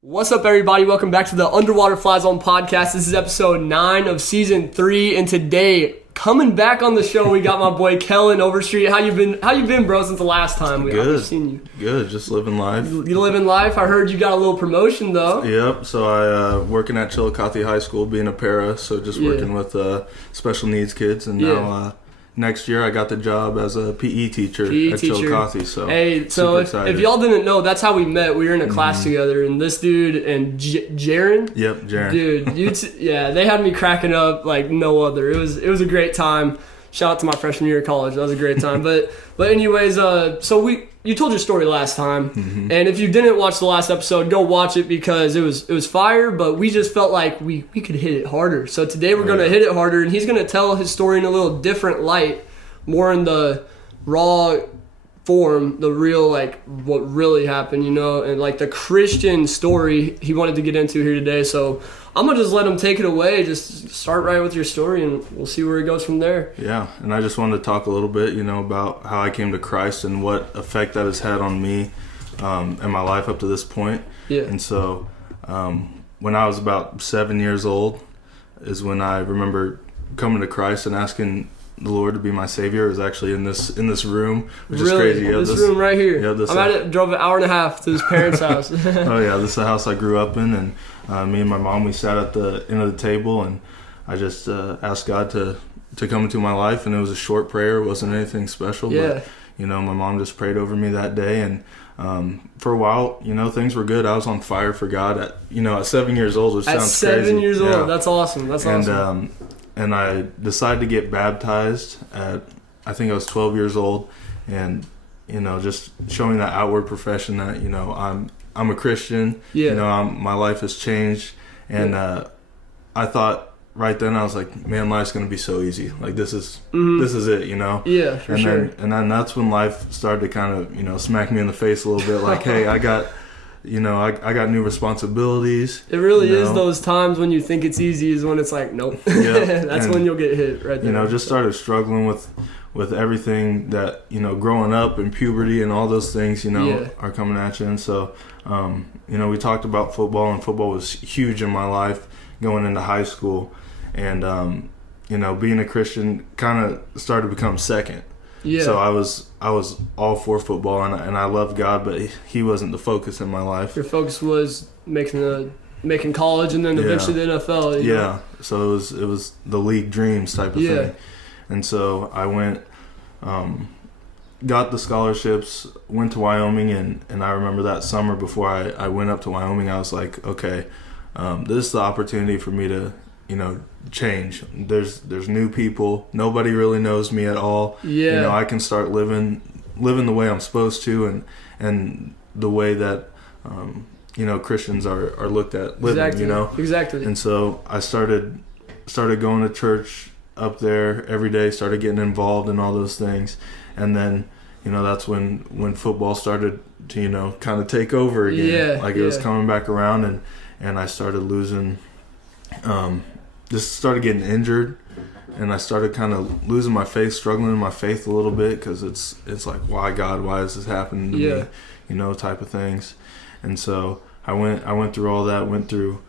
What's up, everybody? Welcome back to the Underwater FlyZone podcast. This is episode 9 of season 3, and today, coming back on the show, we got my boy Kellen Overstreet. How you been, bro? Since the last time we've seen you? Good, just living life. You living life? I heard you got a little promotion though. Yep. So I working at Chillicothe High School, being a para. So just working with special needs kids, and now. Next year, I got the job as a PE teacher at Chillicothe. So if y'all didn't know, that's how we met. We were in a class together, and this dude and Jaron. Yep, Jaron. Dude, they had me cracking up like no other. It was a great time. Shout out to my freshman year of college. That was a great time. but anyways, you told your story last time, and if you didn't watch the last episode, go watch it because it was fire. But we just felt like we could hit it harder. So today we're gonna hit it harder, and he's gonna tell his story in a little different light, more in the raw form, the real like what really happened, and like the Christian story he wanted to get into here today. So I'm gonna just let him take it away. Just start right with your story, and we'll see where it goes from there. Yeah, and I just wanted to talk a little bit, about how I came to Christ and what effect that has had on me and my life up to this point. Yeah. And so when I was about 7 years old is when I remember coming to Christ and asking the Lord to be my Savior. It was actually in this room, which is crazy. Yeah, this room right here. Yeah, drove an hour and a half to his parents' house. Oh yeah, this is the house I grew up in, and me and my mom, we sat at the end of the table, and I just asked God to come into my life, and it was a short prayer. It wasn't anything special, but my mom just prayed over me that day, and for a while, things were good. I was on fire for God at 7 years old, which sounds crazy. At 7 years old, that's awesome. And I decided to get baptized at, I think I was 12 years old, and just showing that outward profession that I'm a Christian. My life has changed, and I thought right then, I was like, man, life's gonna be so easy. Like this is it, Yeah, for sure. And then that's when life started to kind of smack me in the face a little bit. Like, hey, I got new responsibilities. It really is those times when you think it's easy is when it's like, nope. Yep. That's when you'll get hit right there. Just started struggling with everything that, growing up and puberty and all those things, are coming at you. And so, we talked about football, and football was huge in my life going into high school. And, being a Christian kind of started to become second. Yeah. So I was all for football, and I loved God, but He wasn't the focus in my life. Your focus was making college, and then eventually the NFL. Yeah. So it was the league dreams type of thing. And so I went, got the scholarships, went to Wyoming, and I remember that summer before I went up to Wyoming, I was like, okay, this is the opportunity for me to change. There's new people. Nobody really knows me at all. Yeah. I can start living the way I'm supposed to, and the way that Christians are looked at living. Exactly. And so I started going to church up there every day. Started getting involved in all those things, and then that's when football started to kind of take over again. It was coming back around, and I started losing. Just started getting injured, and I started kind of losing my faith, struggling in my faith a little bit, because it's like, why God, why is this happening to me, type of things. And so I went through all that, went through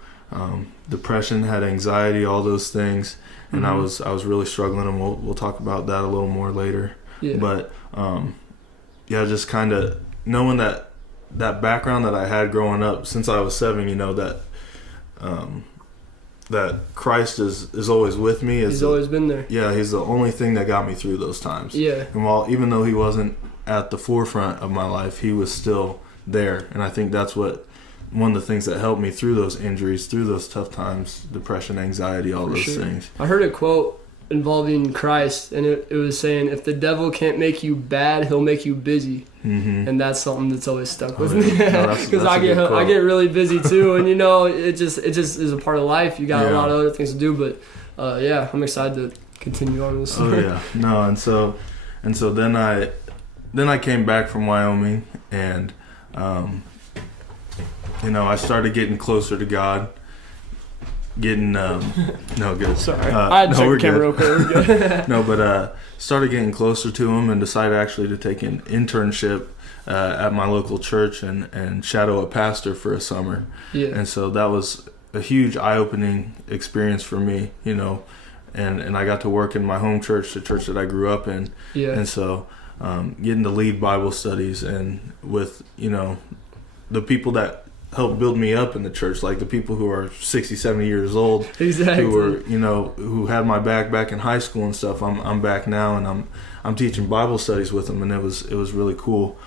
depression, had anxiety, all those things, and I was really struggling, and we'll talk about that a little more later. Yeah. But just kind of knowing that background that I had growing up since I was 7, that Christ is always with me. He's always been there. Yeah, He's the only thing that got me through those times. Yeah. And even though He wasn't at the forefront of my life, He was still there. And I think that's one of the things that helped me through those injuries, through those tough times, depression, anxiety, all those things. I heard a quote involving Christ, and it was saying, if the devil can't make you bad, he'll make you busy. And that's something that's always stuck with me, because I get really busy too, and it just is a part of life. You got a lot of other things to do, but I'm excited to continue on this. And so then I came back from Wyoming, and I started getting closer to God. Good. Sorry, I had to check the camera real quick. No, but started getting closer to Him, and decided actually to take an internship at my local church and shadow a pastor for a summer. Yeah. And so that was a huge eye-opening experience for me, you know, and I got to work in my home church, the church that I grew up in. Yeah. And so getting to lead Bible studies and with, you know, the people that helped build me up in the church, like the people who are 60, 70 years old, exactly, who were, you know, who had my back in high school and stuff. I'm back now, and I'm teaching Bible studies with them, and it was really cool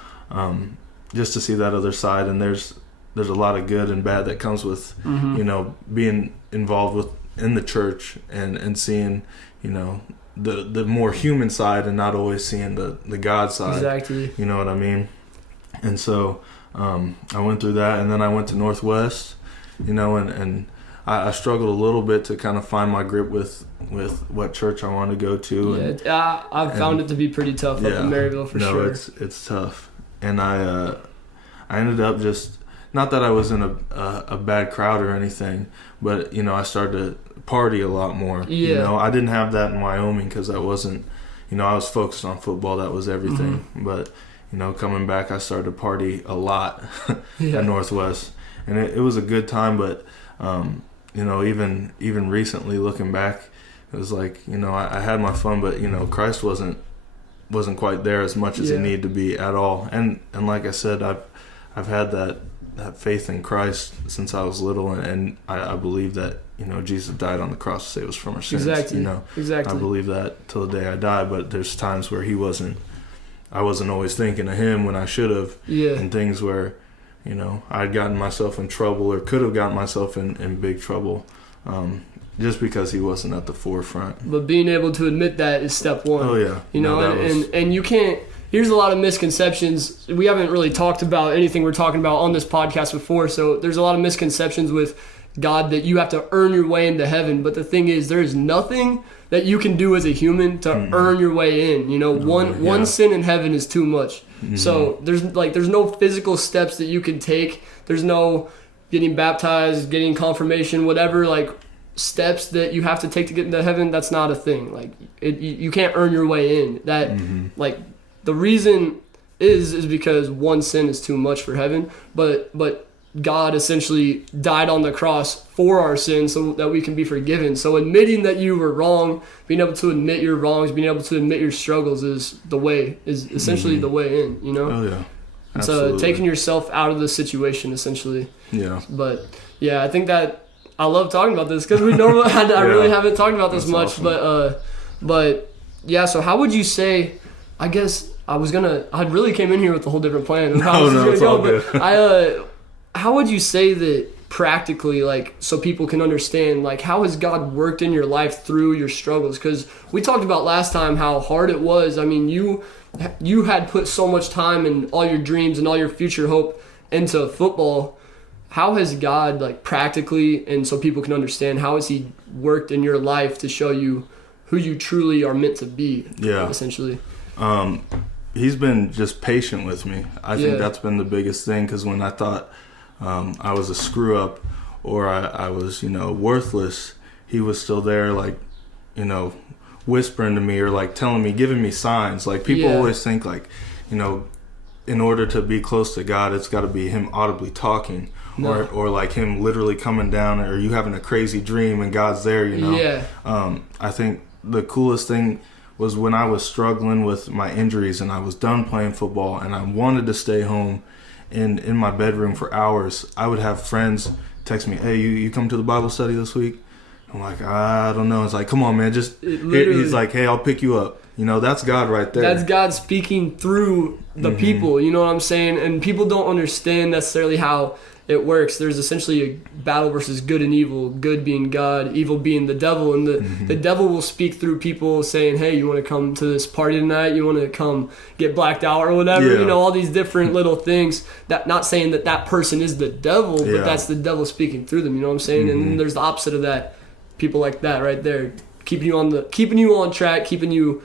just to see that other side. And there's a lot of good and bad that comes with you know, being involved in the church and seeing, you know, the more human side and not always seeing the God side. Exactly. You know what I mean? And so I went through that, and then I went to Northwest, you know, and I struggled a little bit to kind of find my grip with what church I wanted to go to. Yeah, I've found it to be pretty tough up in Maryville for sure. No, it's tough. And I ended up just, not that I was in a bad crowd or anything, but, you know, I started to party a lot more. Yeah. You know, I didn't have that in Wyoming because I wasn't, you know, I was focused on football. That was everything. But, you know, coming back, I started to party a lot at Northwest. And it was a good time, but, you know, even recently looking back, it was like, you know, I had my fun, but, you know, Christ wasn't quite there as much as he needed to be at all. And like I said, I've had that faith in Christ since I was little, and I believe that, you know, Jesus died on the cross to save us from our sins. Exactly. You know, exactly. I believe that till the day I die. But there's times where I wasn't always thinking of him when I should have. Yeah. And things where, you know, I'd gotten myself in trouble or could have gotten myself in big trouble, just because he wasn't at the forefront. But being able to admit that is step one. Oh yeah. You know, and you can't. Here's a lot of misconceptions. We haven't really talked about anything we're talking about on this podcast before, so there's a lot of misconceptions with God that you have to earn your way into heaven. But the thing is, there is nothing that you can do as a human to earn your way in. You know, one sin in heaven is too much. So there's no physical steps that you can take. There's no getting baptized, getting confirmation, whatever, like steps that you have to take to get into heaven. That's not a thing. Like you can't earn your way in. That like the reason is because one sin is too much for heaven. But God essentially died on the cross for our sins so that we can be forgiven. So admitting that you were wrong, being able to admit your wrongs, being able to admit your struggles is essentially the way in, you know? Oh, yeah. So taking yourself out of the situation, essentially. Yeah. But, yeah, I think that I love talking about this because we normally, I really haven't talked about this much. Awesome. But, yeah, so how would you say, I guess I really came in here with a whole different plan of how this is going to go. But how would you say that practically, like, so people can understand, like, how has God worked in your life through your struggles? Because we talked about last time how hard it was. I mean, you had put so much time and all your dreams and all your future hope into football. How has God, like, practically, and so people can understand, how has he worked in your life to show you who you truly are meant to be, essentially? He's been just patient with me. I think that's been the biggest thing, because when I thought I was a screw up or I was, you know, worthless, he was still there, like, you know, whispering to me or like telling me, giving me signs. Like people always think like, you know, in order to be close to God, it's got to be him audibly talking or like him literally coming down, or you having a crazy dream and God's there, you know? Yeah. I think the coolest thing was when I was struggling with my injuries and I was done playing football and I wanted to stay home in my bedroom for hours. I would have friends text me, "Hey, you come to the Bible study this week?" I'm like, I don't know. It's like, come on, man. He's like, "Hey, I'll pick you up." You know, that's God right there. That's God speaking through the people. You know what I'm saying? And people don't understand necessarily how it works. There's essentially a battle versus good and evil. Good being God, evil being the devil. And the devil will speak through people saying, "Hey, you want to come to this party tonight? You want to come get blacked out or whatever?" Yeah. You know, all these different little things. That not saying that person is the devil, but that's the devil speaking through them. You know what I'm saying? And then there's the opposite of that. People like that right there, keeping you on track, keeping you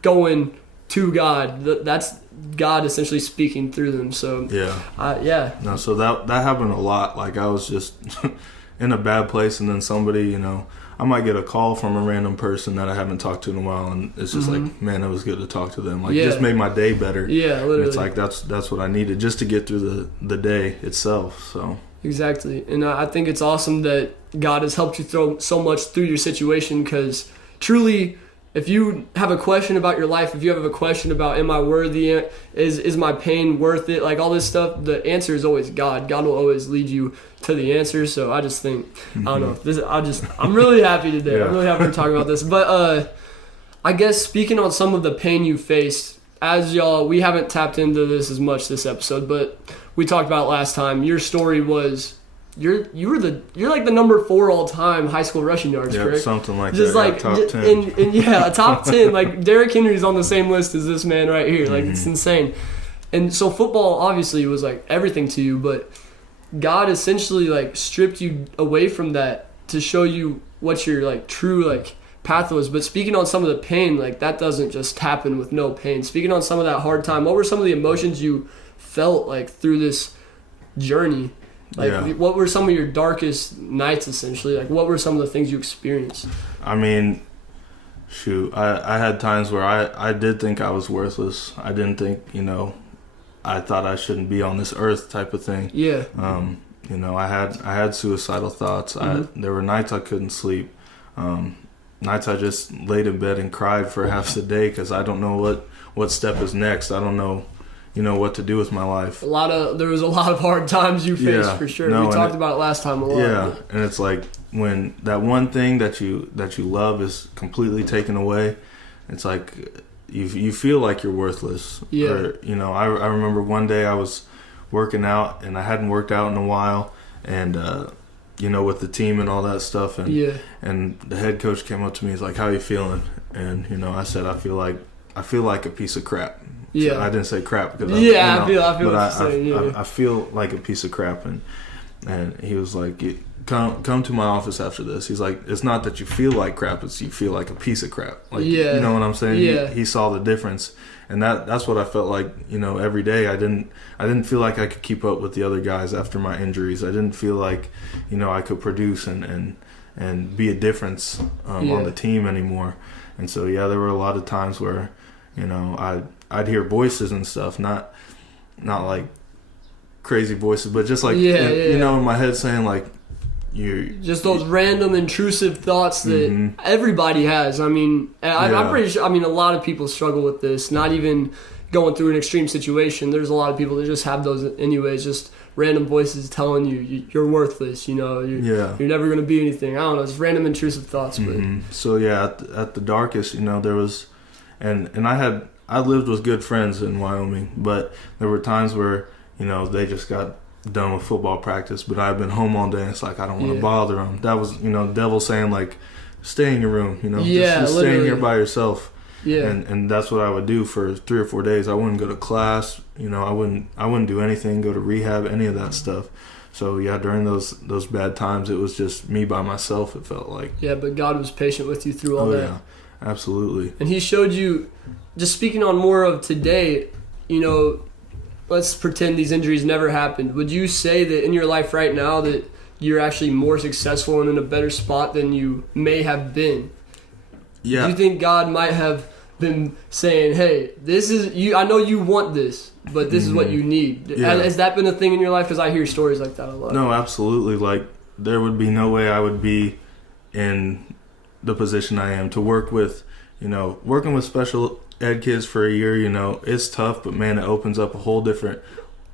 going to God. That's God essentially speaking through them. So No, so that happened a lot. Like I was just in a bad place, and then somebody, you know, I might get a call from a random person that I haven't talked to in a while, and it's just like, man, it was good to talk to them. Like, it just made my day better. Yeah, literally. And it's like that's what I needed just to get through the day itself. So exactly, and I think it's awesome that God has helped you through so much through your situation, because truly, if you have a question about your life, if you have a question about, am I worthy, is my pain worth it, like all this stuff, the answer is always God. God will always lead you to the answer. So I just think, I don't know, I'm really happy today. I'm really happy to talk about this. But I guess speaking on some of the pain you faced, as y'all, we haven't tapped into this as much this episode, but we talked about it last time. Your story was, you're like the number 4 all time high school rushing yards, correct? Something like just that. Like top 10. And yeah, top 10. Like Derrick Henry's on the same list as this man right here. Like it's insane. And so football obviously was like everything to you, but God essentially like stripped you away from that to show you what your like true like path was. But speaking on some of the pain, like that doesn't just happen with no pain. Speaking on some of that hard time, what were some of the emotions you felt like through this journey? Like, what were some of your darkest nights, essentially? Like, what were some of the things you experienced? I mean, shoot, I had times where I did think I was worthless. I didn't think, you know, I thought I shouldn't be on this earth type of thing. Yeah. You know, I had suicidal thoughts. There were nights I couldn't sleep. Nights I just laid in bed and cried for half the day because I don't know what step is next. I don't know, you know, what to do with my life. There was a lot of hard times you faced, for sure. We talked about it last time a lot. Yeah, and it's like when that one thing that you love is completely taken away, it's like you feel like you're worthless. Yeah. Or, you know, I remember one day I was working out and I hadn't worked out in a while, and you know, with the team and all that stuff, and the head coach came up to me. He's like, "How you feeling?" And you know, I said, I feel like a piece of crap." Yeah, so I didn't say crap because I feel what you're saying. Yeah. I feel like a piece of crap, and he was like, "Come to my office after this." He's like, "It's not that you feel like crap; it's you feel like a piece of crap." Like, you know what I'm saying? Yeah. He saw the difference, and that's what I felt like. You know, every day I didn't feel like I could keep up with the other guys after my injuries. I didn't feel like, you know, I could produce and be a difference on the team anymore. And so there were a lot of times where, you know, I'd hear voices and stuff, not like crazy voices, but just like you know, in my head saying like, you just those random intrusive thoughts that everybody has. I mean, I'm pretty sure. I mean, a lot of people struggle with this. Not even going through an extreme situation. There's a lot of people that just have those anyways. Just random voices telling you you're worthless. You know, you're never going to be anything. I don't know. Just random intrusive thoughts. But so at the darkest, you know, there was, and I lived with good friends in Wyoming, but there were times where, you know, they just got done with football practice, but I've been home all day, and it's like, I don't want to bother them. That was, you know, devil saying like, stay in your room, you know, just stay in here by yourself. Yeah. And that's what I would do for 3 or 4 days. I wouldn't go to class, you know, I wouldn't do anything, go to rehab, any of that stuff. So during those bad times, it was just me by myself, it felt like. Yeah, but God was patient with you through all that. Yeah, absolutely. And he showed you, just speaking on more of today, you know, let's pretend these injuries never happened. Would you say that in your life right now that you're actually more successful and in a better spot than you may have been? Yeah. Do you think God might have been saying, hey, this is you, I know you want this, but this is what you need? Has that been a thing in your life? Because I hear stories like that a lot. No, absolutely. Like, there would be no way I would be in the position I am to work with, you know, working with special ed kids for a year. You know, it's tough, but man, it opens up a whole different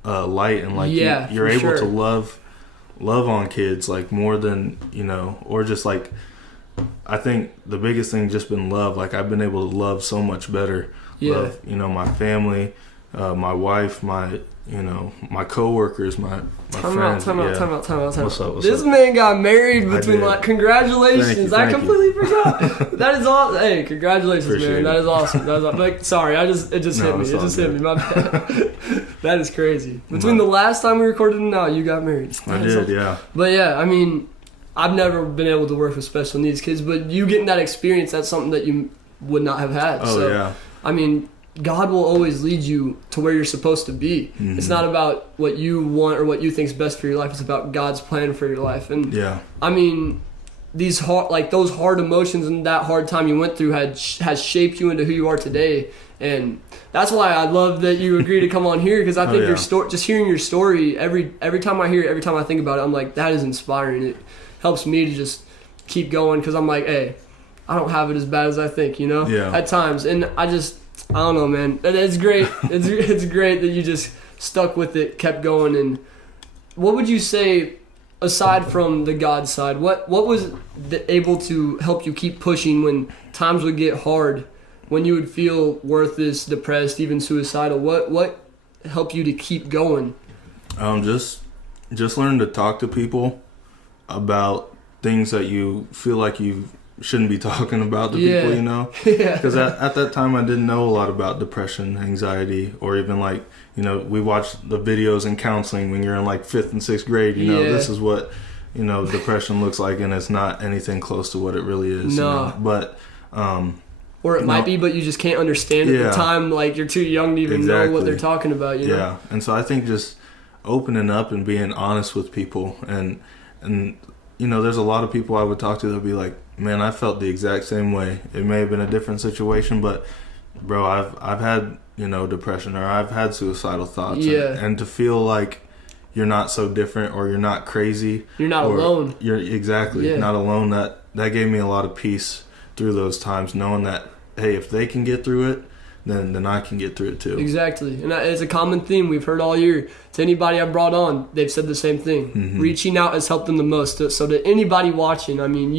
light, and like you're able to love on kids like more than, you know, or just like, I think the biggest thing just been love. Like, I've been able to love so much better. Love, you know, my family, my wife, my coworkers, my friends. Time out. What's up? This man got married between congratulations. I completely forgot. That is awesome. Hey, congratulations, man. That is awesome. Like, sorry, it just hit me. It just hit me. My bad. That is crazy. Between the last time we recorded and now, you got married. I did, yeah. But yeah, I mean, I've never been able to work with special needs kids, but you getting that experience, that's something that you would not have had. Oh, so, yeah. I mean, God will always lead you to where you're supposed to be. Mm-hmm. It's not about what you want or what you think is best for your life. It's about God's plan for your life. And I mean, these those hard emotions and that hard time you went through has shaped you into who you are today. And that's why I love that you agree to come on here, because I think your story, just hearing your story, every time I hear it, every time I think about it, I'm like, that is inspiring. It helps me to just keep going, because I'm like, hey, I don't have it as bad as I think, at times. And I don't know, man. It's great. It's great that you just stuck with it, kept going. And what would you say, aside from the God side, what was able to help you keep pushing when times would get hard, when you would feel worthless, depressed, even suicidal? What helped you to keep going? Just learn to talk to people about things that you feel like you shouldn't be talking about to people, because at that time I didn't know a lot about depression, anxiety, or even we watched the videos in counseling when you're in 5th and 6th grade, this is what depression looks like, and it's not anything close to what it really is. But or it might be, but you just can't understand at the time, you're too young to even know what they're talking about, And so I think just opening up and being honest with people, and there's a lot of people I would talk to that'll be like, man, I felt the exact same way. It may have been a different situation, but bro, I've had, depression, or I've had suicidal thoughts. And to feel like you're not so different, or you're not crazy. You're not alone. You're not alone. That gave me a lot of peace through those times, knowing that, hey, if they can get through it, then I can get through it too. Exactly. And it's a common theme we've heard all year. To anybody I've brought on, they've said the same thing. Mm-hmm. Reaching out has helped them the most. So to anybody watching, I mean,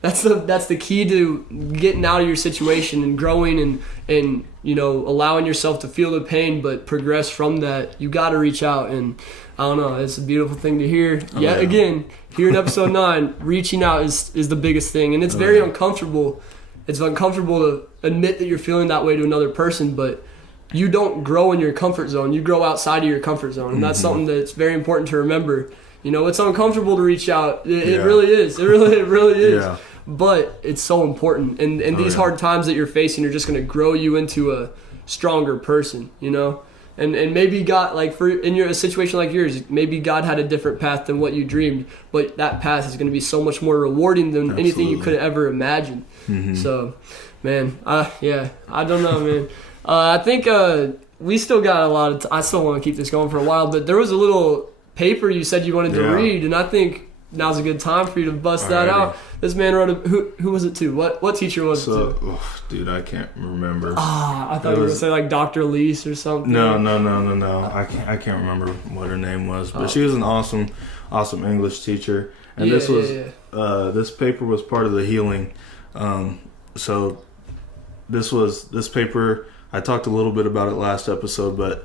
that's the key to getting out of your situation and growing and allowing yourself to feel the pain but progress from that. You got to reach out, and I don't know, it's a beautiful thing to hear. Again, here in episode 9, reaching out is the biggest thing, and it's very uncomfortable. It's uncomfortable to admit that you're feeling that way to another person, but you don't grow in your comfort zone. You grow outside of your comfort zone, and that's something that's very important to remember. It's uncomfortable to reach out. It really is. It really is. Yeah. But it's so important. And these hard times that you're facing are just going to grow you into a stronger person, And maybe God, in a situation like yours, maybe God had a different path than what you dreamed, but that path is going to be so much more rewarding than anything you could ever imagine. Mm-hmm. So, man, I don't know, man. I think we still got a lot of I still want to keep this going for a while, but there was a little paper you said you wanted to read, and I think now's a good time for you to bust that out. This man wrote who was it to? What teacher was it to? Oh, dude, I can't remember. I thought you were going to say Dr. Lise or something. No. I can't remember what her name was, but she was an awesome English teacher. And this paper was part of the healing. So this paper, I talked a little bit about it last episode, but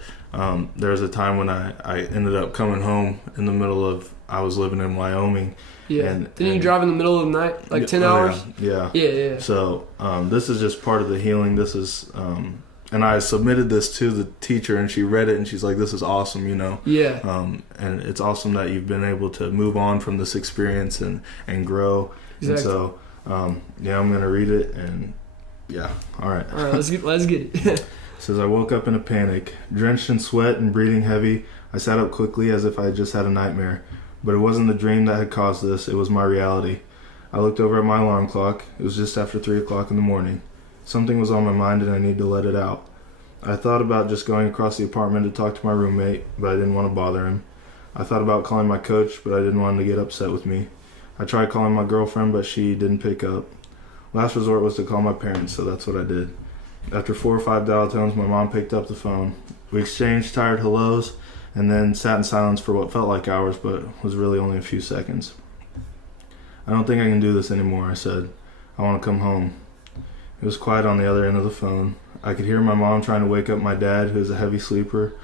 there was a time when I ended up coming home in the middle of, I was living in Wyoming. Yeah. Didn't you drive in the middle of the night, 10 hours? Yeah. So this is just part of the healing. This is, and I submitted this to the teacher, and she read it, and she's like, "This is awesome," Yeah. And it's awesome that you've been able to move on from this experience and grow. Exactly. And so, I'm gonna read it, and all right. All right, let's get it. It says, I woke up in a panic, drenched in sweat and breathing heavy. I sat up quickly as if I had just had a nightmare. But it wasn't the dream that had caused this, it was my reality. I looked over at my alarm clock. It was just after 3 o'clock in the morning. Something was on my mind and I needed to let it out. I thought about just going across the apartment to talk to my roommate, but I didn't want to bother him. I thought about calling my coach, but I didn't want him to get upset with me. I tried calling my girlfriend, but she didn't pick up. Last resort was to call my parents, so that's what I did. After 4 or 5 dial tones, my mom picked up the phone. We exchanged tired hellos, and then sat in silence for what felt like hours, but was really only a few seconds. I don't think I can do this anymore, I said. I want to come home. It was quiet on the other end of the phone. I could hear my mom trying to wake up my dad, who is a heavy sleeper.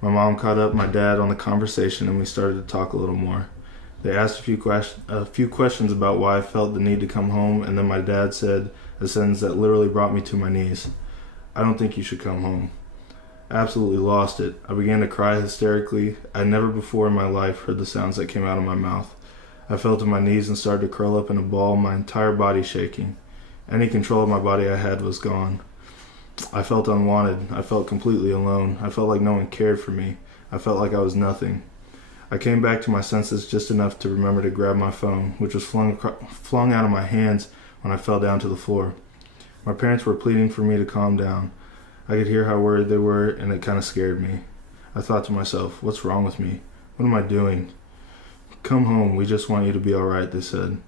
My mom caught up my dad on the conversation, and we started to talk a little more. They asked a few questions about why I felt the need to come home, and then my dad said a sentence that literally brought me to my knees. I don't think you should come home. I absolutely lost it. I began to cry hysterically. I had never before in my life heard the sounds that came out of my mouth. I fell to my knees and started to curl up in a ball, my entire body shaking. Any control of my body I had was gone. I felt unwanted. I felt completely alone. I felt like no one cared for me. I felt like I was nothing. I came back to my senses just enough to remember to grab my phone, which was flung out of my hands when I fell down to the floor. My parents were pleading for me to calm down. I could hear how worried they were, and it kind of scared me. I thought to myself, what's wrong with me? What am I doing? Come home, we just want you to be alright, they said.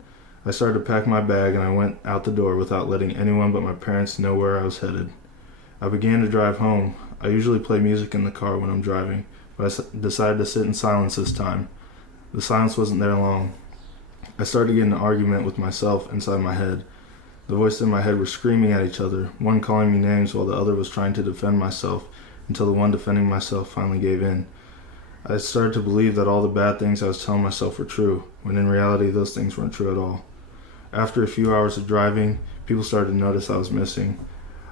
I started to pack my bag, and I went out the door without letting anyone but my parents know where I was headed. I began to drive home. I usually play music in the car when I'm driving, but I decided to sit in silence this time. The silence wasn't there long. I started getting an argument with myself inside my head. The voices in my head were screaming at each other, one calling me names while the other was trying to defend myself, until the one defending myself finally gave in. I started to believe that all the bad things I was telling myself were true, when in reality those things weren't true at all. After a few hours of driving, people started to notice I was missing.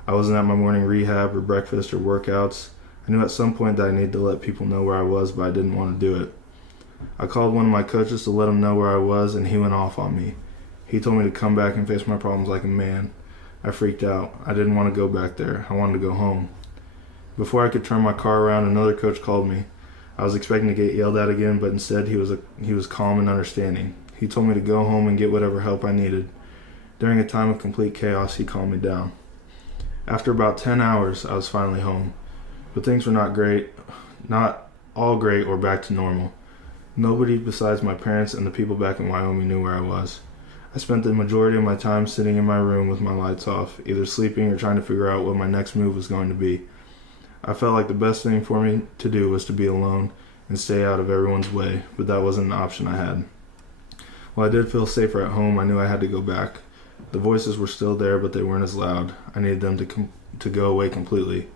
I wasn't at my morning rehab or breakfast or workouts. I knew at some point that I needed to let people know where I was, but I didn't want to do it. I called one of my coaches to let him know where I was, and he went off on me. He told me to come back and face my problems like a man. I freaked out. I didn't want to go back there. I wanted to go home. Before I could turn my car around, another coach called me. I was expecting to get yelled at again, but instead he was calm and understanding. He told me to go home and get whatever help I needed. During a time of complete chaos, he calmed me down. After about 10 hours, I was finally home. But things were not great, not all great or back to normal. Nobody besides my parents and the people back in Wyoming knew where I was. I spent the majority of my time sitting in my room with my lights off, either sleeping or trying to figure out what my next move was going to be. I felt like the best thing for me to do was to be alone and stay out of everyone's way, but that wasn't an option I had. While I did feel safer at home, I knew I had to go back. The voices were still there, but they weren't as loud. I needed them to go away completely.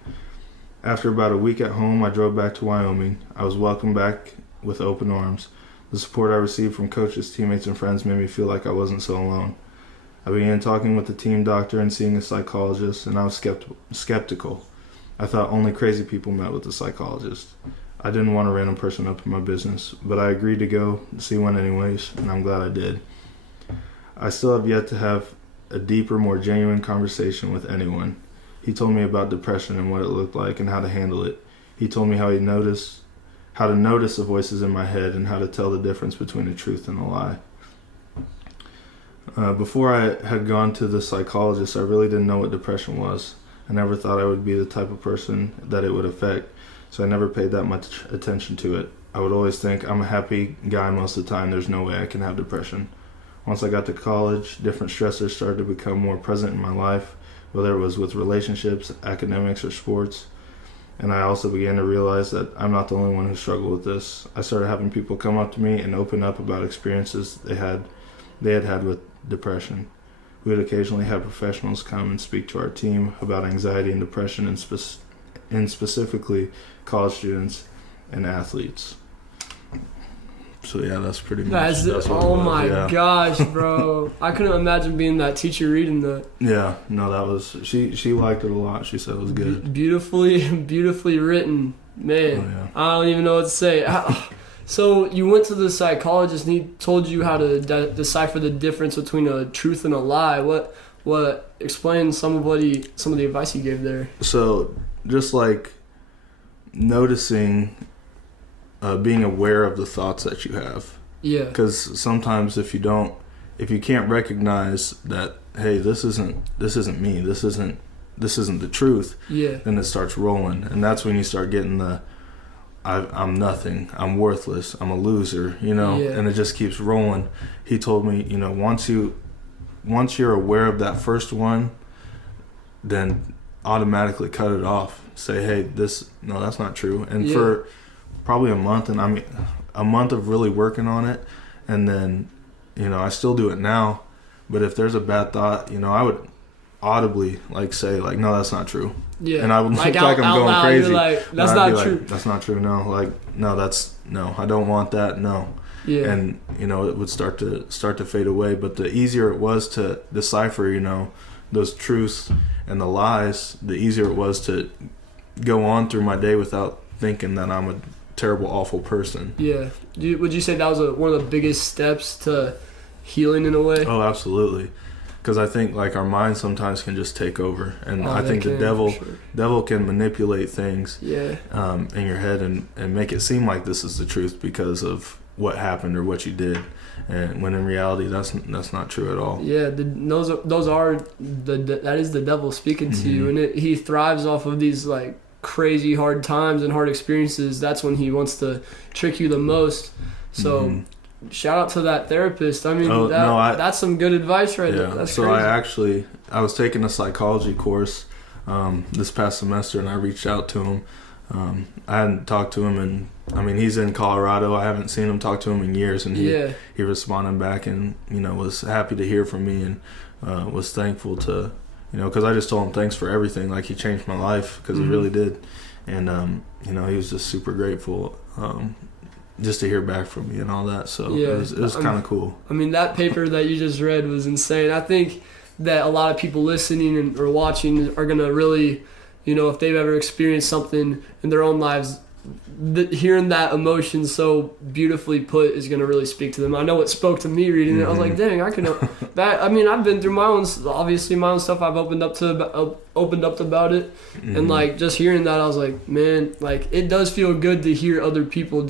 After about a week at home, I drove back to Wyoming. I was welcomed back with open arms. The support I received from coaches, teammates, and friends made me feel like I wasn't so alone. I began talking with the team doctor and seeing a psychologist, and I was skeptical. I thought only crazy people met with a psychologist. I didn't want a random person up in my business, but I agreed to go see one anyways, and I'm glad I did. I still have yet to have a deeper, more genuine conversation with anyone. He told me about depression and what it looked like and how to handle it. He told me how to notice the voices in my head and how to tell the difference between a truth and a lie. Before I had gone to the psychologist, I really didn't know what depression was. I never thought I would be the type of person that it would affect, so I never paid that much attention to it. I would always think, I'm a happy guy most of the time, there's no way I can have depression. Once I got to college, different stressors started to become more present in my life, whether it was with relationships, academics, or sports. And I also began to realize that I'm not the only one who struggled with this. I started having people come up to me and open up about experiences they had with depression. We would occasionally have professionals come and speak to our team about anxiety and depression, and specifically college students and athletes. So yeah, that's pretty much. Oh my gosh, bro! I couldn't imagine being that teacher reading that. Yeah, no, that was she liked it a lot. She said it was good. Beautifully written, man. Oh, yeah. I don't even know what to say. So you went to the psychologist and he told you how to decipher the difference between a truth and a lie. What explain some of the advice he gave there? So just like noticing, being aware of the thoughts that you have. Yeah. Because sometimes if you can't recognize that, hey, this isn't me, this isn't the truth. Yeah. Then it starts rolling, and that's when you start getting I'm nothing, I'm worthless, I'm a loser, Yeah. And it just keeps rolling. He told me, once you're aware of that first one, then automatically cut it off. Say, hey, that's not true. And for probably a month, and I mean a month of really working on it, and then I still do it now, but if there's a bad thought, I would audibly say no, that's not true. Yeah. And I would look like I'm going loud, crazy. That's not true. That's not true. No, no, I don't want that. No. Yeah. And it would start to fade away. But the easier it was to decipher, those truths and the lies, the easier it was to go on through my day without thinking that I'm a terrible, awful person. Yeah. Would you say that was one of the biggest steps to healing in a way? Oh, absolutely. because I think like our mind sometimes can just take over, and I think the sure. devil can manipulate things Yeah. In your head and make it seem like this is the truth because of what happened or what you did, and when in reality that's not true at all. Yeah, that is the devil speaking to you, and he thrives off of these like crazy hard times and hard experiences. That's when he wants to trick you the most. So shout out to that therapist. I mean, that's some good advice right there. That's so crazy. I was taking a psychology course this past semester, and I reached out to him. I hadn't talked to him, and I mean, he's in Colorado. I haven't seen him, talk to him in years, and he responded back and, was happy to hear from me, and was thankful to, because I just told him thanks for everything. Like, he changed my life, because he really did. And, he was just super grateful just to hear back from me and all that. So it was kind of cool. I mean, that paper that you just read was insane. I think that a lot of people listening or watching are going to really, if they've ever experienced something in their own lives, hearing that emotion so beautifully put is going to really speak to them. I know it spoke to me reading it. I was like, dang, I can that. I mean, I've been through my own stuff. I've opened up about it, and like just hearing that, I was like, man, like it does feel good to hear other people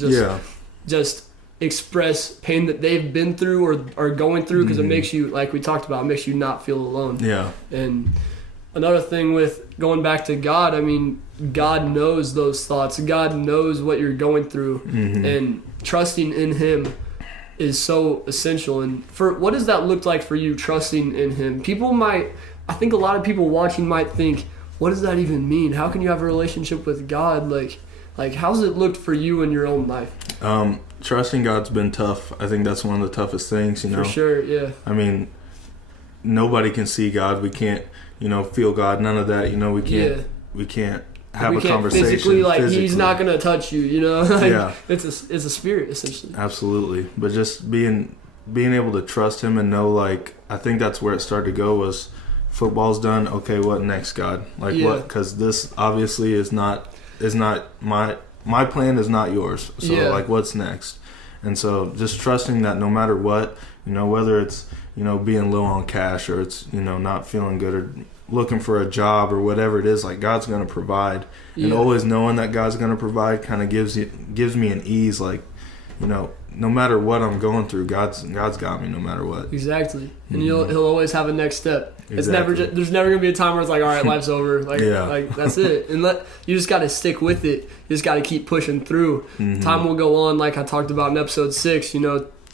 just express pain that they've been through or are going through, because it makes you, like we talked about, it makes you not feel alone. Yeah. And another thing with going back to God, I mean, God knows those thoughts. God knows what you're going through, and trusting in Him is so essential. And for what does that look like for you, trusting in Him? I think a lot of people watching might think, what does that even mean? How can you have a relationship with God? Like how's it looked for you in your own life? Trusting God's been tough. I think that's one of the toughest things, For sure, yeah. I mean, nobody can see God. We can't, feel God. None of that. We can't have a conversation physically. He's not gonna touch you. It's a spirit essentially. Absolutely, but just being able to trust Him and know, like, I think that's where it started to go. Was football's done. Okay, what next, God? Like what? Because this obviously is not my plan is not yours. So like, what's next? And so just trusting that no matter what, whether it's being low on cash, or it's not feeling good, or looking for a job, or whatever it is, like God's going to provide. And always knowing that God's going to provide kind of gives me an ease, like, no matter what I'm going through, God's got me no matter what. Exactly. And he'll always have a next step. It's there's never going to be a time where it's like, all right, life's over. Like, like that's it. And you just got to stick with it. You just got to keep pushing through. Time will go on, like I talked about in episode 6,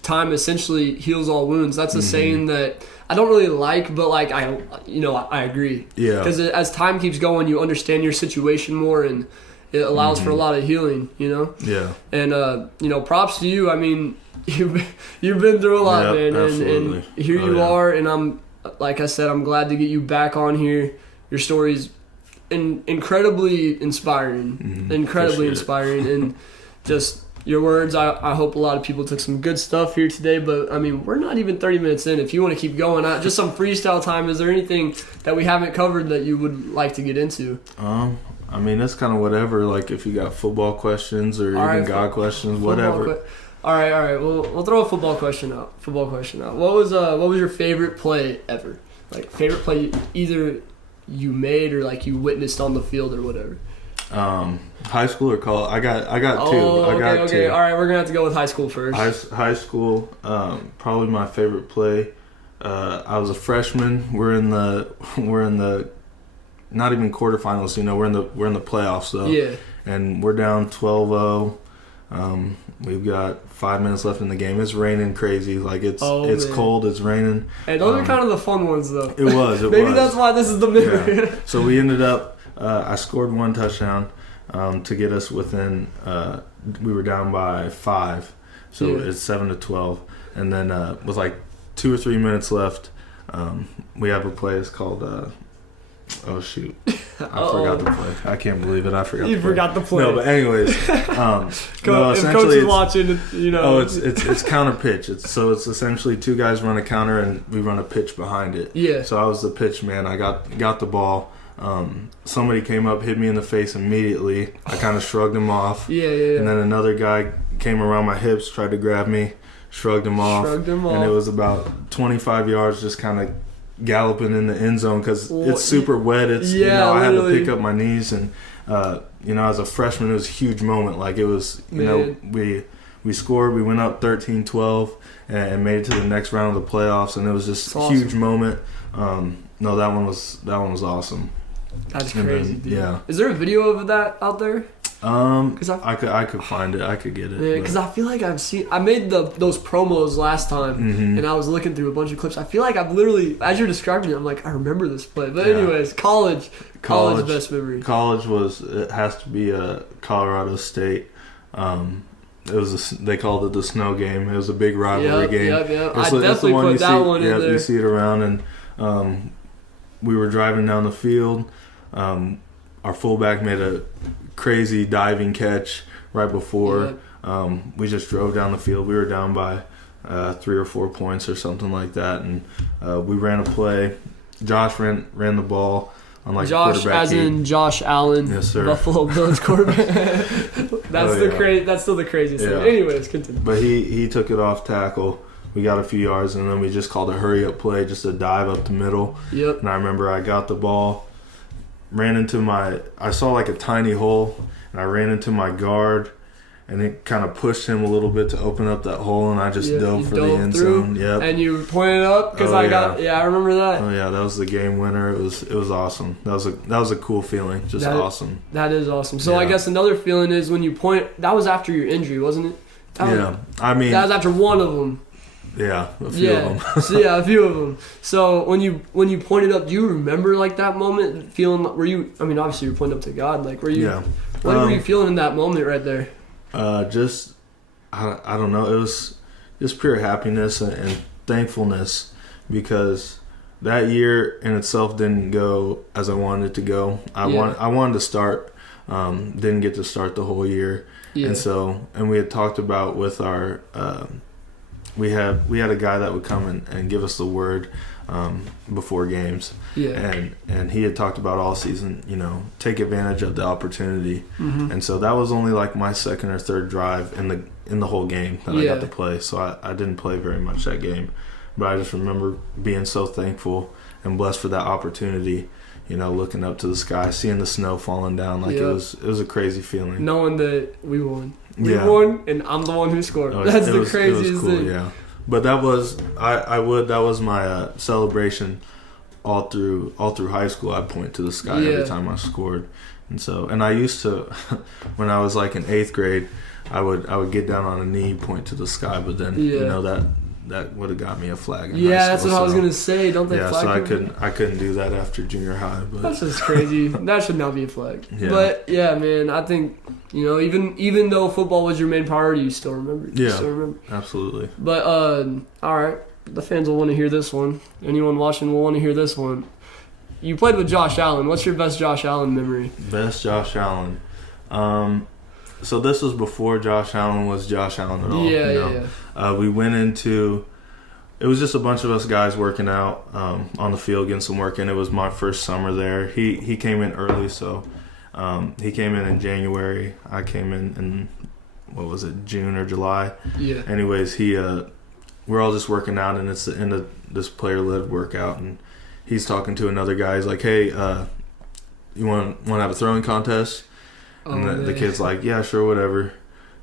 time essentially heals all wounds. That's a saying that I don't really like, but like I agree. Yeah. Because as time keeps going, you understand your situation more, and it allows for a lot of healing. Yeah. And props to you. I mean, you've been through a lot, man. And here you are, and I'm, like I said, I'm glad to get you back on here. Your story's incredibly inspiring. Incredibly inspiring, and just your words, I hope a lot of people took some good stuff here today, but I mean, we're not even 30 minutes in. If you want to keep going, just some freestyle time, is there anything that we haven't covered that you would like to get into? I mean, that's kind of whatever, like if you got football questions or even God questions, whatever. All right, we'll throw a football question out. What was your favorite play ever? Like, favorite play either you made or like you witnessed on the field or whatever? High school or college? I got two. Okay. All right, we're gonna have to go with high school first. High school, probably my favorite play. I was a freshman. We're in the not even quarterfinals. We're in the playoffs though. Yeah. And we're down 12-0. We've got 5 minutes left in the game. It's raining crazy. Like it's cold. It's raining. Hey, those are kind of the fun ones though. It was. Maybe that's why this is the memory. Yeah. So we ended up. I scored one touchdown to get us within. We were down by 5, so it's 7-12. And then with like 2 or 3 minutes left, we have a play. It's called. Oh shoot! I forgot the play. I can't believe it. I forgot. You forgot the play. No, but anyways, if coach is watching, Oh, it's counter pitch. It's essentially 2 guys run a counter and we run a pitch behind it. Yeah. So I was the pitch man. I got the ball. Somebody came up, hit me in the face immediately. I kind of shrugged him off. Yeah. And then another guy came around my hips, tried to grab me, shrugged him off. And it was about 25 yards, just kind of galloping in the end zone because it's super wet. It's I had to pick up my knees, and as a freshman, it was a huge moment. Like it was, we scored, we went up 13-12 and made it to the next round of the playoffs, and it was just a huge moment. No, that one was awesome. That's crazy, dude. Yeah. Is there a video of that out there? I could find it. I could get it. Because I feel like I made those promos last time, and I was looking through a bunch of clips. I feel like I've literally, as you're describing it, I'm like, I remember this play. But anyways, college best memory. College it has to be Colorado State. They called it the snow game. It was a big rivalry game. Yep. I definitely put that one in there. You see it around, and we were driving down the field. Our fullback made a crazy diving catch right before. We just drove down the field. We were down by 3 or 4 points or something like that, and we ran a play. Josh ran the ball on Josh, as in Josh Allen, yes, sir. Buffalo Bills quarterback. That's still the craziest thing. Anyways, continue. But he took it off tackle. We got a few yards, and then we just called a hurry-up play, just a dive up the middle. Yep. And I remember I got the ball, I saw like a tiny hole, and I ran into my guard, and it kind of pushed him a little bit to open up that hole, and I just dove for the end zone. Yep. And you pointed up because I remember that. Oh yeah, that was the game winner. It was awesome. That was a cool feeling. Just awesome. That is awesome. So I guess another feeling is when you point. That was after your injury, wasn't it? That was after one of them. Yeah, a few of them. A few of them. So when you pointed up, do you remember like that moment feeling? Were you? I mean, obviously you're pointing up to God. Like, were you? Yeah. What were you feeling in that moment right there? Just I don't know. It was just pure happiness and thankfulness because that year in itself didn't go as I wanted it to go. I wanted to start. Didn't get to start the whole year, and we had talked about with our. We had a guy that would come and give us the word before games, and he had talked about all season, take advantage of the opportunity, and so that was only like my second or third drive in the whole game that I got to play. So I didn't play very much that game, but I just remember being so thankful and blessed for that opportunity. Looking up to the sky, seeing the snow falling down, it was a crazy feeling. Knowing that we won. We won, and I'm the one who scored. That's the craziest thing. Yeah, but that was that was my celebration all through high school. I'd point to the sky every time I scored, and I used to when I was like in 8th grade, I would get down on a knee, point to the sky, but then that would have got me a flag. In high school, that's what I was gonna say. Don't they? Yeah, so I couldn't do that after junior high. But that's just crazy. That should not be a flag. Yeah. But man, I think even though football was your main priority, you still remember. Absolutely. But all right, the fans will want to hear this one. Anyone watching will want to hear this one. You played with Josh Allen. What's your best Josh Allen memory? Best Josh Allen. So this was before Josh Allen was Josh Allen at all. We went into. It was just a bunch of us guys working out on the field, getting some work in. It was my first summer there. He came in early, so he came in January. I came in what was it, June or July? Yeah. Anyways, we're all just working out, and it's the end of this player-led workout, and he's talking to another guy. He's like, "Hey, you want to have a throwing contest?" And the kid's like, "Yeah, sure, whatever."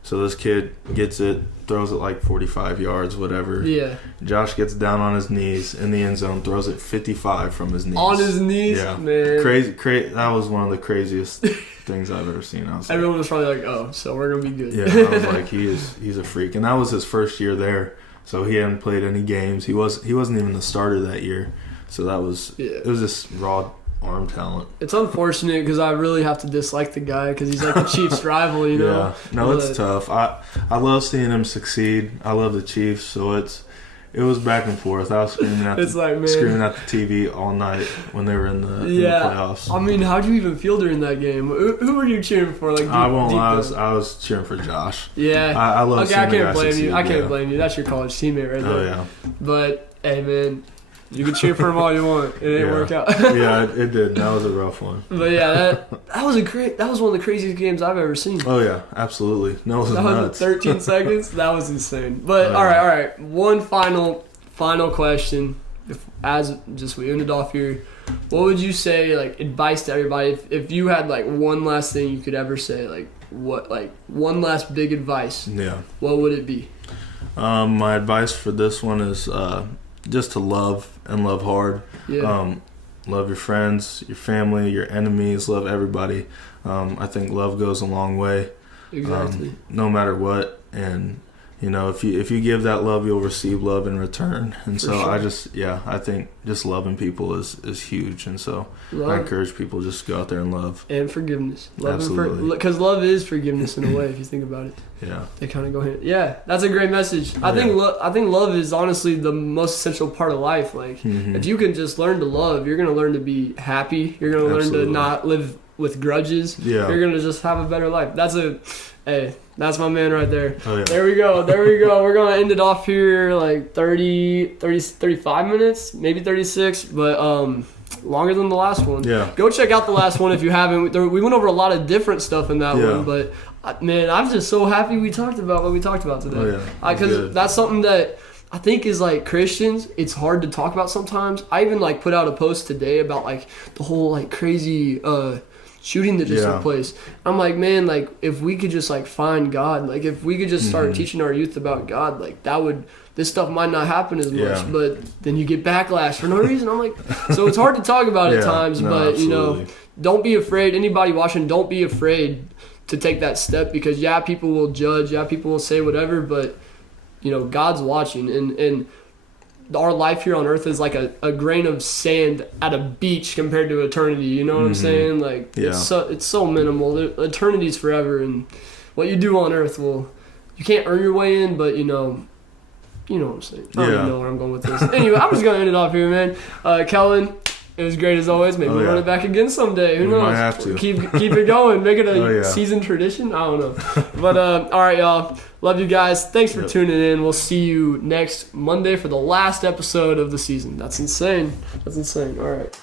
So this kid gets it, throws it like 45 yards, whatever. Yeah. Josh gets down on his knees in the end zone, throws it 55 from his knees. On his knees? Yeah. Man. Crazy. That was one of the craziest things I've ever seen. Everyone was probably like, oh, so we're going to be good. Yeah, I was like, he's a freak. And that was his first year there. So he hadn't played any games. He wasn't even the starter that year. So that was, it was just raw arm talent. It's unfortunate because I really have to dislike the guy because he's like the Chiefs' rival, Yeah, no, it's tough. I love seeing him succeed. I love the Chiefs, so it was back and forth. I was screaming at the TV all night when they were in the playoffs. I mean, how'd you even feel during that game? Who were you cheering for? Like, I won't lie, I was cheering for Josh. Yeah, I love. Okay, I can't blame you. I can't blame you. That's your college teammate right there. Oh yeah. But hey, man. You can cheer for him all you want. It didn't work out. Yeah, it did. That was a rough one. But yeah, that was one of the craziest games I've ever seen. Oh yeah, absolutely. No, it was that nuts. Was 13 seconds. That was insane. But all right. One final question we ended off here, what would you say, like, advice to everybody? If you had, like, one last thing you could ever say, like, one last big advice, what would it be? My advice for this one is just to love and love hard. Love your friends, your family, your enemies, love everybody. I think love goes a long way. Exactly. No matter what. And, you know, if you give that love, you'll receive love in return. And so sure. I think just loving people is huge. And so I encourage people just to go out there and love. And forgiveness. Absolutely. Because love is forgiveness in a way, if you think about it. Yeah. They kind of go hand. Yeah, that's a great message. I think love is honestly the most essential part of life. Like, if you can just learn to love, you're going to learn to be happy. You're going to learn to not live with grudges. Yeah. You're going to just have a better life. That's my man right there. Oh, yeah. There we go. We're going to end it off here like 35 minutes, maybe 36, but longer than the last one. Yeah. Go check out the last one if you haven't. We went over a lot of different stuff in that one, but man, I'm just so happy we talked about what we talked about today. Oh, yeah. Because that's something that I think is like Christians, it's hard to talk about sometimes. I even like put out a post today about like the whole like crazy shooting that just took place. I'm like, man, like if we could just like find God, like if we could just start teaching our youth about God, like this stuff might not happen as much, but then you get backlash for no reason. I'm like, so it's hard to talk about at times, but absolutely. You know, don't be afraid. Anybody watching, don't be afraid to take that step, because people will judge, people will say whatever, but you know, God's watching, and our life here on earth is like a grain of sand at a beach compared to eternity. You know what I'm saying? Like it's so minimal. Eternity's forever, and what you do on earth you can't earn your way in, but you know what I'm saying. I don't even know where I'm going with this. Anyway, I'm just gonna end it off here, man. Kellen, it was great as always. Maybe we'll run it back again someday. Who knows? Might have to. Keep it going. Make it a season tradition. I don't know. But all right, y'all. Love you guys. Thanks for tuning in. We'll see you next Monday for the last episode of the season. That's insane. All right.